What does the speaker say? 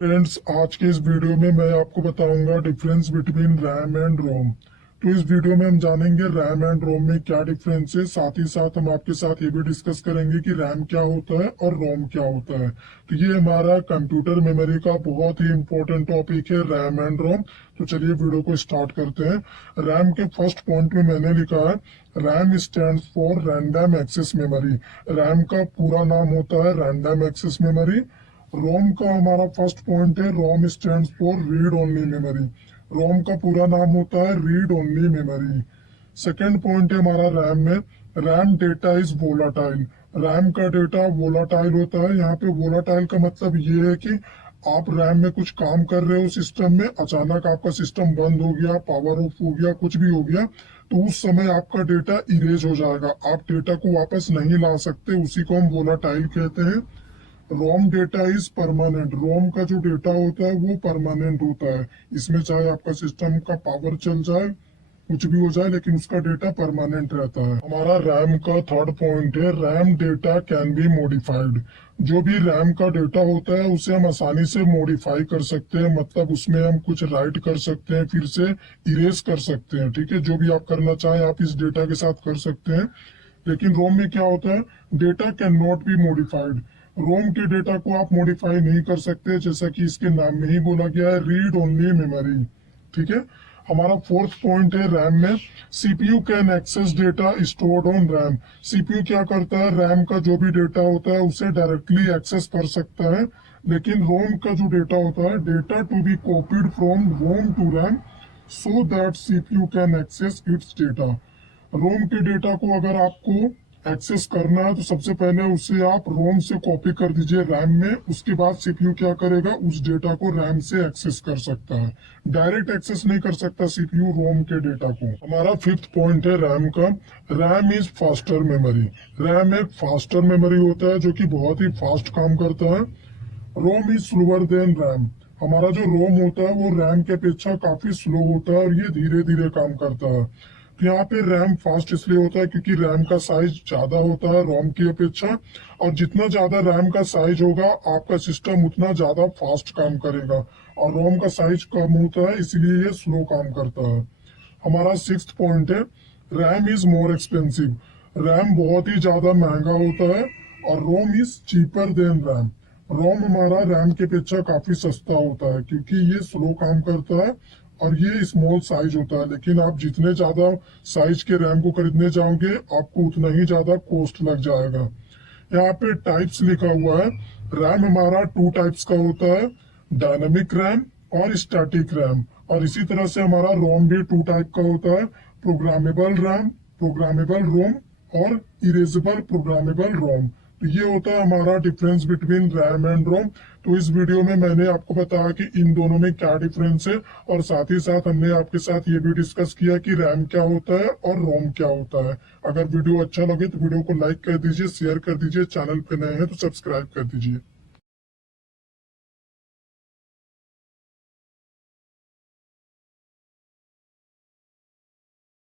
Friends, आज के इस वीडियो में मैं आपको बताऊंगा डिफरेंस बिटवीन रैम एंड रोम। तो इस वीडियो में हम जानेंगे रैम एंड रोम में क्या डिफरेंस है। साथ ही साथ हम आपके साथ ये भी डिस्कस करेंगे कि रैम क्या होता है और रोम क्या होता है। तो ये हमारा कंप्यूटर मेमोरी का बहुत ही इंपॉर्टेंट टॉपिक है, रैम एंड रोम। तो चलिए वीडियो को स्टार्ट करते हैं। रैम के फर्स्ट पॉइंट में मैंने लिखा है RAM stands for random access memory. RAM का पूरा नाम होता है रैंडम एक्सेस मेमोरी। रोम का हमारा फर्स्ट पॉइंट है ROM stands for read only memory. ROM का पूरा नाम होता है read only memory. Second point है हमारा रैम में RAM data is volatile. RAM का डेटा वोलाटाइल होता है। यहाँ पे वोलाटाइल का मतलब ये है कि आप रैम में कुछ काम कर रहे हो सिस्टम में, अचानक आपका सिस्टम बंद हो गया, पावर ऑफ हो गया, कुछ भी हो गया, तो उस समय आपका डेटा इरेज हो जाएगा। आप डेटा को वापस नहीं ला सकते, उसी को हम वोलाटाइल कहते हैं। रोम डेटा इज परमानेंट। रोम का जो डेटा होता है वो परमानेंट होता है। इसमें चाहे आपका सिस्टम का पावर चल जाए, कुछ भी हो जाए, लेकिन उसका डेटा परमानेंट रहता है। हमारा रैम का थर्ड पॉइंट है RAM data can be modified. जो भी रैम का डेटा होता है उसे हम आसानी से मॉडिफाई कर सकते हैं, मतलब उसमें हम कुछ राइट कर सकते हैं, फिर से इरेज कर सकते हैं। ठीक है, जो भी आप करना चाहें आप इस डेटा के साथ कर सकते हैं। लेकिन रोम में क्या होता है, data can not be modified. ROM के डेटा को आप मॉडिफाई नहीं कर सकते, जैसा कि इसके नाम में ही बोला गया है, रीड ओनली मेमोरी। ठीक है, हमारा फोर्थ पॉइंट है रैम में CPU can access data stored on RAM. CPU क्या करता है, रैम का जो भी डेटा होता है उसे डायरेक्टली एक्सेस कर सकता है। लेकिन रोम का जो डेटा होता है, data to be copied from ROM to RAM so that CPU can access its data. ROM के डेटा को अगर आपको एक्सेस करना है तो सबसे पहले उसे आप रोम से कॉपी कर दीजिए रैम में। उसके बाद सीपीयू क्या करेगा, उस डेटा को रैम से एक्सेस कर सकता है। डायरेक्ट एक्सेस नहीं कर सकता सीपीयू रोम के डेटा को। हमारा फिफ्थ पॉइंट है रैम का RAM is faster memory. RAM एक फास्टर मेमोरी होता है जो कि बहुत ही फास्ट काम करता है। रोम इज स्लोअर देन रैम। हमारा जो रोम होता है वो रैम के अपेक्षा काफी स्लो होता है और ये धीरे धीरे काम करता है। तो यहाँ पे रैम फास्ट इसलिए होता है क्योंकि रैम का साइज ज्यादा होता है रोम की अपेक्षा, और जितना ज्यादा रैम का साइज होगा आपका सिस्टम उतना ज्यादा फास्ट काम करेगा। और रोम का साइज कम होता है इसलिए ये स्लो काम करता है। हमारा सिक्स्थ पॉइंट है RAM is more expensive. RAM बहुत ही ज्यादा महंगा होता है और रोम इज चीपर देन रैम। रोम हमारा रैम के अपेक्षा काफी सस्ता होता है क्योंकि ये स्लो काम करता है और ये स्मॉल साइज होता है। लेकिन आप जितने ज्यादा साइज के रैम को खरीदने जाओगे आपको उतना ही ज्यादा कॉस्ट लग जाएगा। यहाँ पे टाइप्स लिखा हुआ है, रैम हमारा टू टाइप्स का होता है, डायनामिक रैम और स्टैटिक रैम। और इसी तरह से हमारा रोम भी टू टाइप का होता है, प्रोग्रामेबल रैम, प्रोग्रामेबल रोम और इरेजेबल प्रोग्रामेबल रोम। तो ये होता है हमारा डिफरेंस बिटवीन रैम एंड रोम। तो इस वीडियो में मैंने आपको बताया कि इन दोनों में क्या डिफरेंस है, और साथ ही साथ हमने आपके साथ ये भी डिस्कस किया कि रैम क्या होता है और रोम क्या होता है। अगर वीडियो अच्छा लगे तो वीडियो को लाइक कर दीजिए, शेयर कर दीजिए, चैनल पे नए हैं तो सब्सक्राइब कर दीजिए।